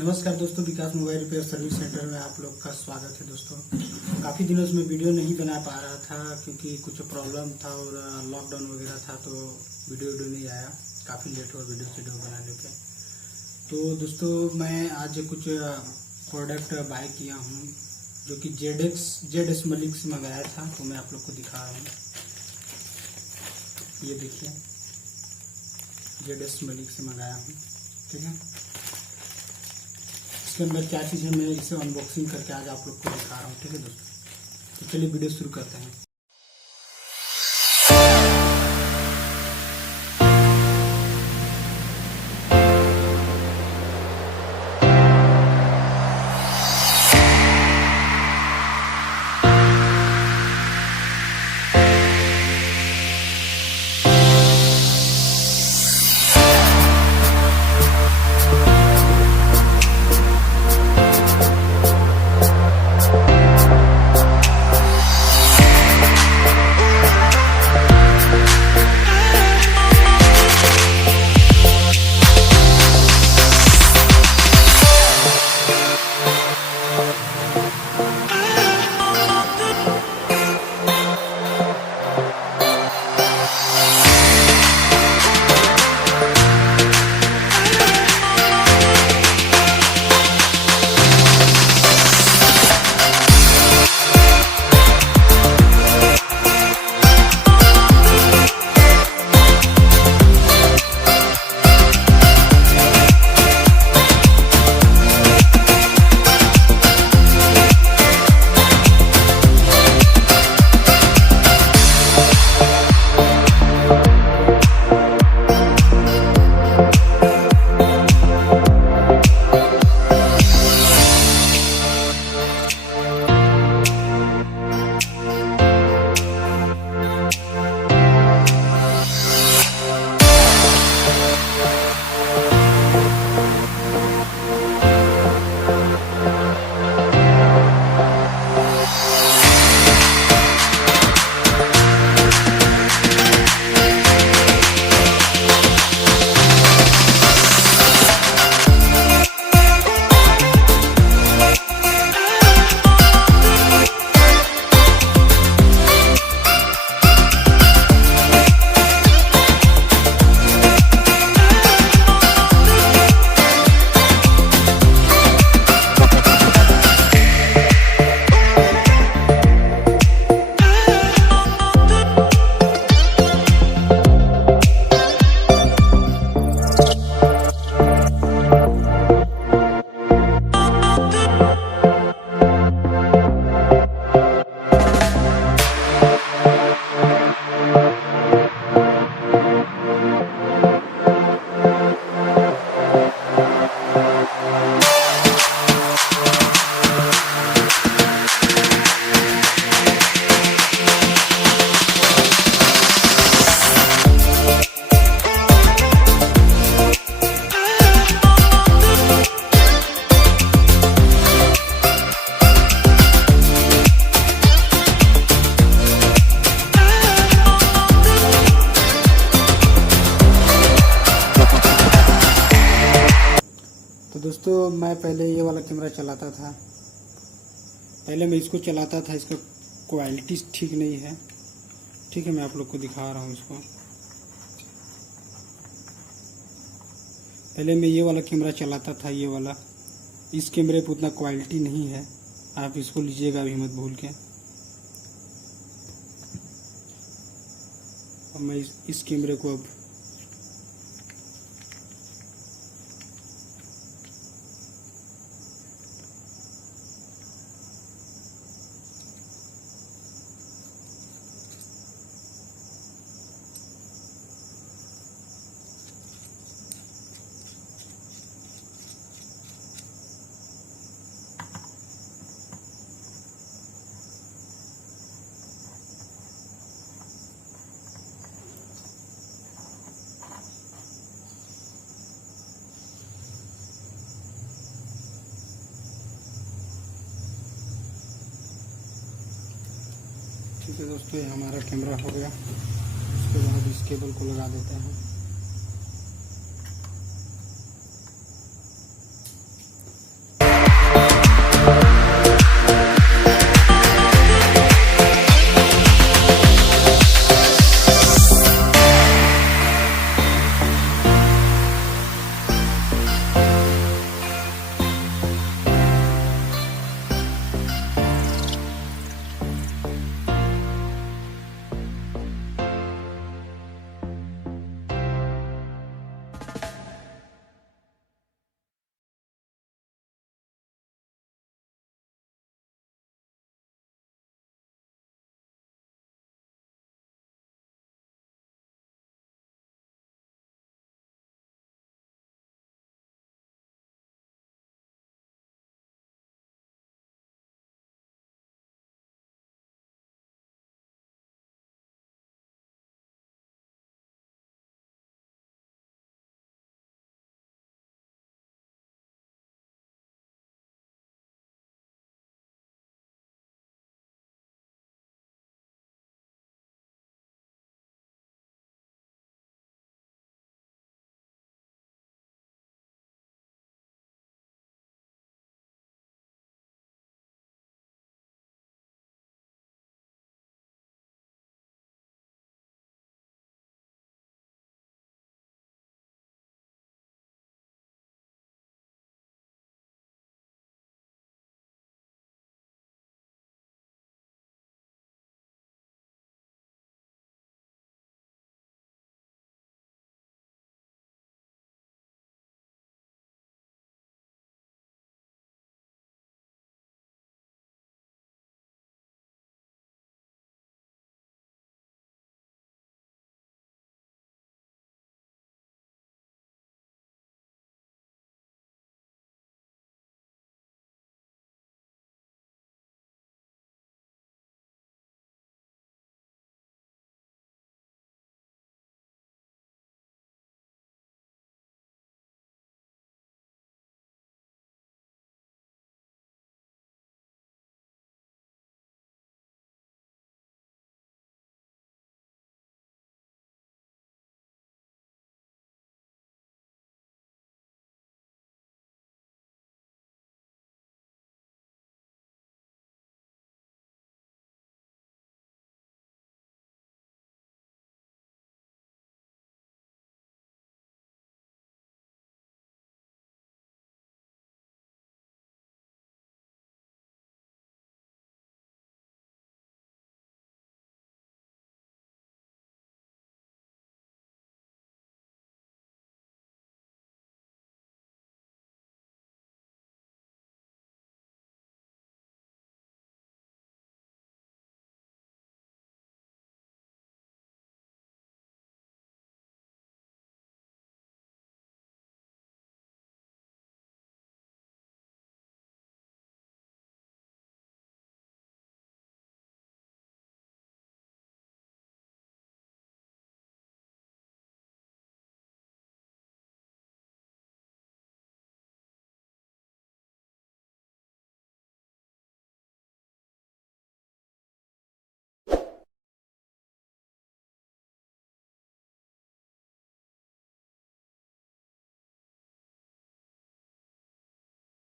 नमस्कार दोस्तों, विकास mobile repair service centre में आप लोग का स्वागत है। दोस्तों, काफ़ी दिनों से मैं वीडियो नहीं बना पा रहा था क्योंकि कुछ प्रॉब्लम था और लॉकडाउन वगैरह था, तो वीडियो नहीं आया। काफ़ी लेट हुआ वीडियो बनाने पे। तो दोस्तों, मैं आज कुछ प्रोडक्ट बाय किया हूँ जो कि ZsMalik से मंगाया था, तो मैं आप लोग को दिखा रहा हूँ। ये देखिए, ZsMalik से मंगाया हूँ, ठीक है। इसके अंदर क्या चीज़ है, मैं इसे अनबॉक्सिंग करके आज आप लोग को दिखा रहा हूँ, ठीक है दोस्तों। तो चलिए वीडियो शुरू करते हैं। तो दोस्तों, मैं पहले ये वाला कैमरा चलाता था। पहले मैं इसको चलाता था, इसका क्वालिटी ठीक नहीं है, ठीक है। मैं आप लोग को दिखा रहा हूँ इसको। पहले मैं ये वाला कैमरा चलाता था, ये वाला। इस कैमरे पे उतना क्वालिटी नहीं है, आप इसको लीजिएगा भी मत भूल के। अब मैं इस कैमरे को अब तो दोस्तों ये हमारा कैमरा हो गया। उसके बाद इस केबल को लगा देते हैं।